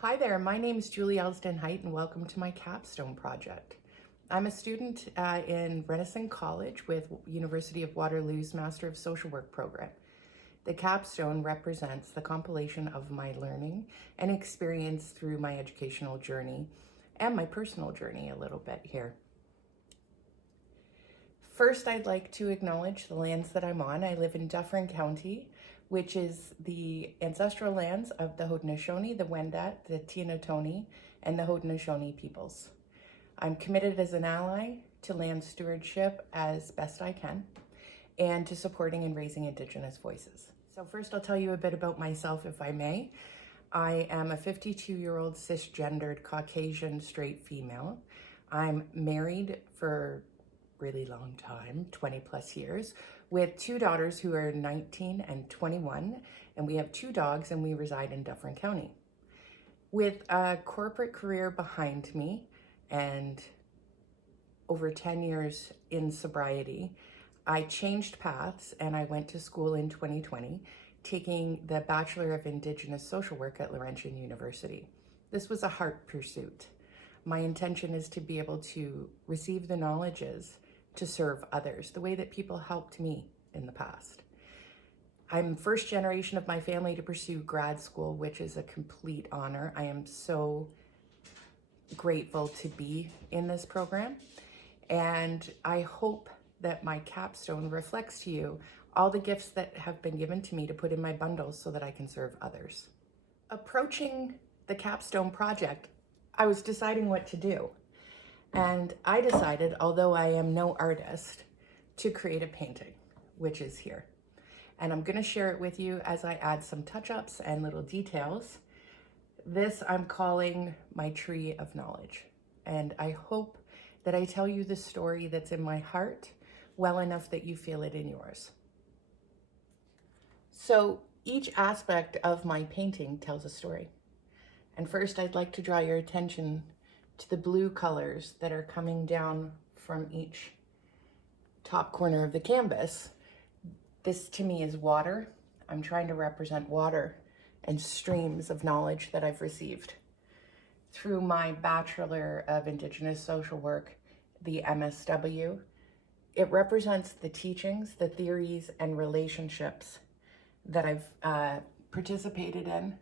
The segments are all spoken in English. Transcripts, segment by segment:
Hi there, my name is Julie Elsden Height and welcome to my Capstone project. I'm a student in Renison College with University of Waterloo's Master of Social Work program. The Capstone represents the compilation of my learning and experience through my educational journey and my personal journey a little bit here. First, I'd like to acknowledge the lands that I'm on. I live in Dufferin County, which is the ancestral lands of the Haudenosaunee, the Wendat, the Tianotoni, and the Haudenosaunee peoples. I'm committed as an ally to land stewardship as best I can and to supporting and raising Indigenous voices. So first I'll tell you a bit about myself, if I may. I am a 52-year-old cisgendered Caucasian straight female. I'm married for really long time, 20 plus years, with two daughters who are 19 and 21, and we have two dogs and we reside in Dufferin County. With a corporate career behind me and over 10 years in sobriety, I changed paths and I went to school in 2020, taking the Bachelor of Indigenous Social Work at Laurentian University. This was a heart pursuit. My intention is to be able to receive the knowledges to serve others, the way that people helped me in the past. I'm first generation of my family to pursue grad school, which is a complete honor. I am so grateful to be in this program. And I hope that my capstone reflects to you all the gifts that have been given to me to put in my bundles so that I can serve others. Approaching the capstone project, I was deciding what to do. And I decided, although I am no artist, to create a painting, which is here. And I'm gonna share it with you as I add some touch-ups and little details. This I'm calling my tree of knowledge. And I hope that I tell you the story that's in my heart well enough that you feel it in yours. So each aspect of my painting tells a story. And first I'd like to draw your attention to the blue colors that are coming down from each top corner of the canvas. This to me is water. I'm trying to represent water and streams of knowledge that I've received through my Bachelor of Indigenous Social Work, the MSW. It represents the teachings, the theories, and relationships that I've participated in.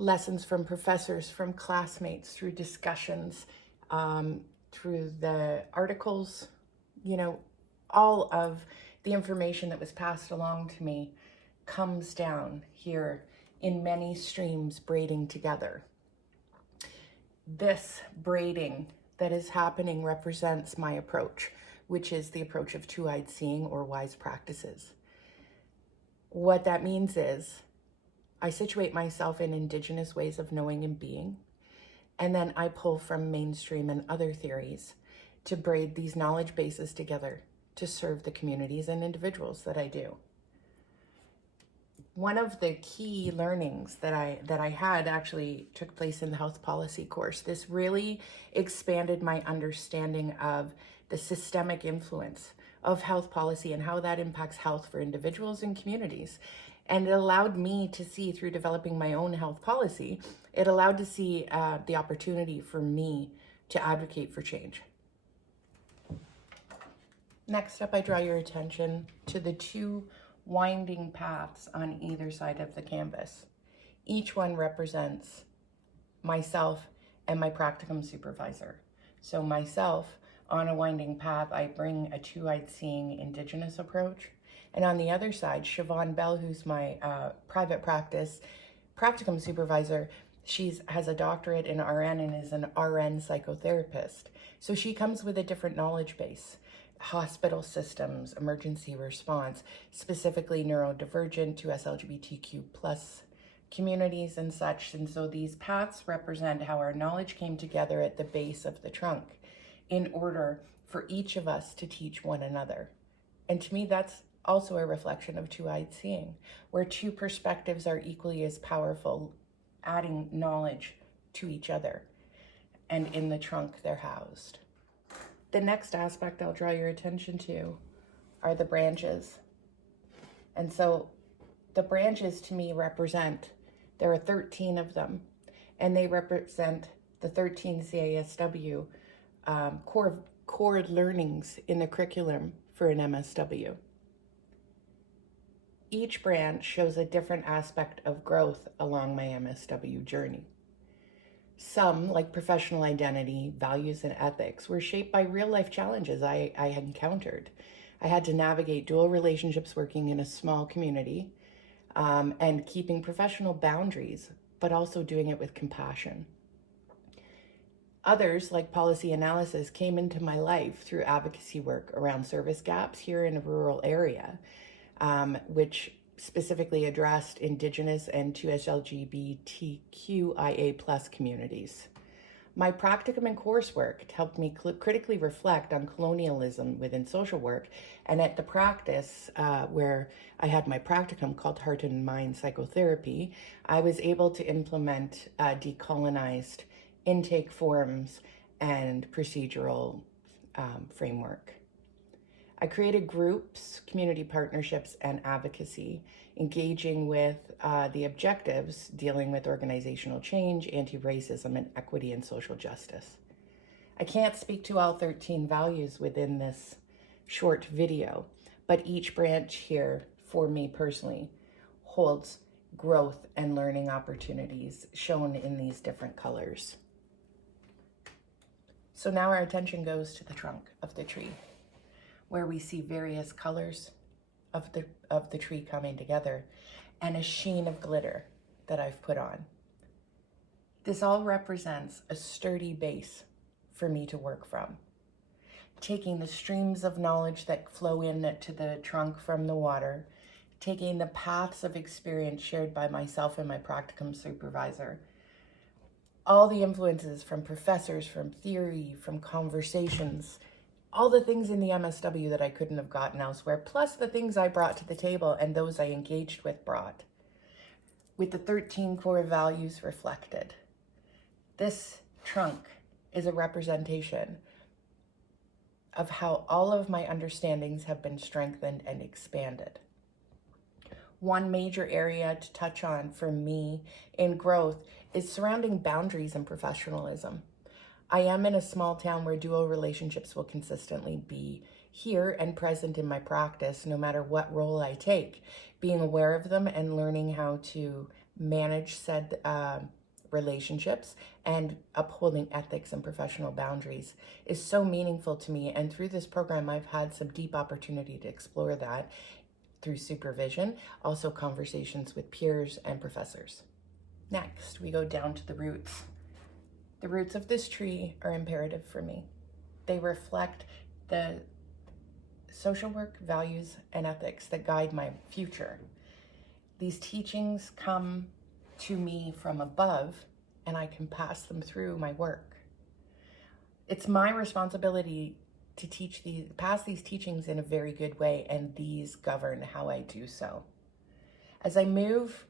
Lessons from professors, from classmates, through discussions, through the articles, all of the information that was passed along to me comes down here in many streams braiding together. This braiding that is happening represents my approach, which is the approach of two-eyed seeing or wise practices. What that means is I situate myself in Indigenous ways of knowing and being, and then I pull from mainstream and other theories to braid these knowledge bases together to serve the communities and individuals that I do. One of the key learnings that I had actually took place in the health policy course. This really expanded my understanding of the systemic influence of health policy and how that impacts health for individuals and communities. And it allowed me to see, through developing my own health policy, it allowed to see the opportunity for me to advocate for change. Next up, I draw your attention to the two winding paths on either side of the canvas. Each one represents myself and my practicum supervisor. So myself, on a winding path, I bring a two-eyed seeing Indigenous approach. And on the other side, Siobhan Bell, who's my private practice practicum supervisor, she has a doctorate in RN and is an RN psychotherapist. So she comes with a different knowledge base. Hospital systems, emergency response, specifically neurodivergent to LGBTQ plus communities and such. And so these paths represent how our knowledge came together at the base of the trunk in order for each of us to teach one another. And to me, that's also a reflection of two-eyed seeing, where two perspectives are equally as powerful, adding knowledge to each other. And in the trunk, they're housed. The next aspect I'll draw your attention to are the branches. And so the branches to me represent There are 13 of them, and they represent the 13 CISW core learnings in the curriculum for an MSW. Each branch shows a different aspect of growth along my MSW journey. Some, like professional identity, values, and ethics, were shaped by real-life challenges I encountered. I had to navigate dual relationships working in a small community and keeping professional boundaries, but also doing it with compassion. Others, like policy analysis, came into my life through advocacy work around service gaps here in a rural area, which specifically addressed Indigenous and 2SLGBTQIA+ communities. My practicum and coursework helped me critically reflect on colonialism within social work, and at the practice where I had my practicum called Heart and Mind Psychotherapy, I was able to implement decolonized intake forms and procedural framework. I created groups, community partnerships, and advocacy, engaging with the objectives, dealing with organizational change, anti-racism, and equity and social justice. I can't speak to all 13 values within this short video, but each branch here, for me personally, holds growth and learning opportunities shown in these different colors. So now our attention goes to the trunk of the tree, where we see various colors of the tree coming together and a sheen of glitter that I've put on. This all represents a sturdy base for me to work from. Taking the streams of knowledge that flow into the trunk from the water, taking the paths of experience shared by myself and my practicum supervisor, all the influences from professors, from theory, from conversations, all the things in the MSW that I couldn't have gotten elsewhere, plus the things I brought to the table and those I engaged with brought, with the 13 core values reflected. This trunk is a representation of how all of my understandings have been strengthened and expanded. One major area to touch on for me in growth is surrounding boundaries and professionalism. I am in a small town where dual relationships will consistently be here and present in my practice, no matter what role I take. Being aware of them and learning how to manage said relationships and upholding ethics and professional boundaries is so meaningful to me. And through this program, I've had some deep opportunity to explore that through supervision, also conversations with peers and professors. Next, we go down to the roots. The roots of this tree are imperative for me. They reflect the social work, values, and ethics that guide my future. These teachings come to me from above, and I can pass them through my work. It's my responsibility to pass these teachings in a very good way, and these govern how I do so. As I move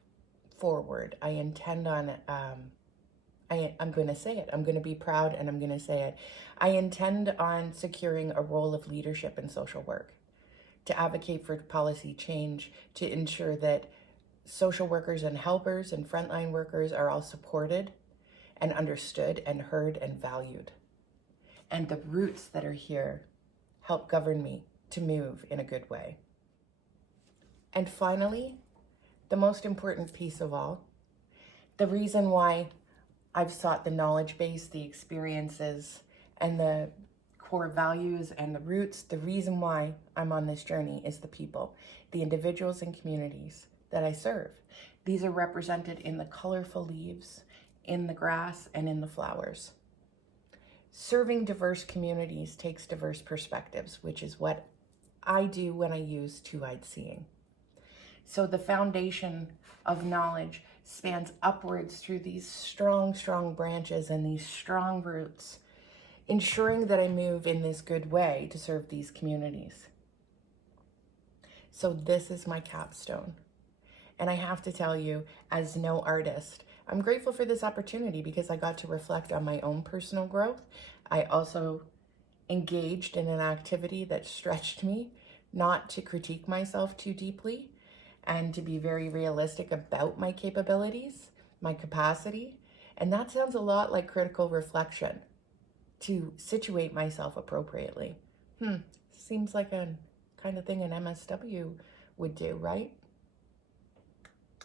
forward, I intend on, I'm going to say it. I'm going to be proud and I'm going to say it. I intend on securing a role of leadership in social work, to advocate for policy change, to ensure that social workers and helpers and frontline workers are all supported and understood and heard and valued. And the roots that are here help govern me to move in a good way. And finally, the most important piece of all, the reason why I've sought the knowledge base, the experiences, and the core values and the roots, the reason why I'm on this journey is the people, the individuals and communities that I serve. These are represented in the colorful leaves, in the grass, and in the flowers. Serving diverse communities takes diverse perspectives, which is what I do when I use two-eyed seeing. So the foundation of knowledge spans upwards through these strong, strong branches and these strong roots, ensuring that I move in this good way to serve these communities. So this is my capstone. And I have to tell you, as no artist, I'm grateful for this opportunity because I got to reflect on my own personal growth. I also engaged in an activity that stretched me, not to critique myself too deeply, and to be very realistic about my capabilities. my capacity. And that sounds a lot like critical reflection, to situate myself appropriately. Seems like a kind of thing an MSW would do, right?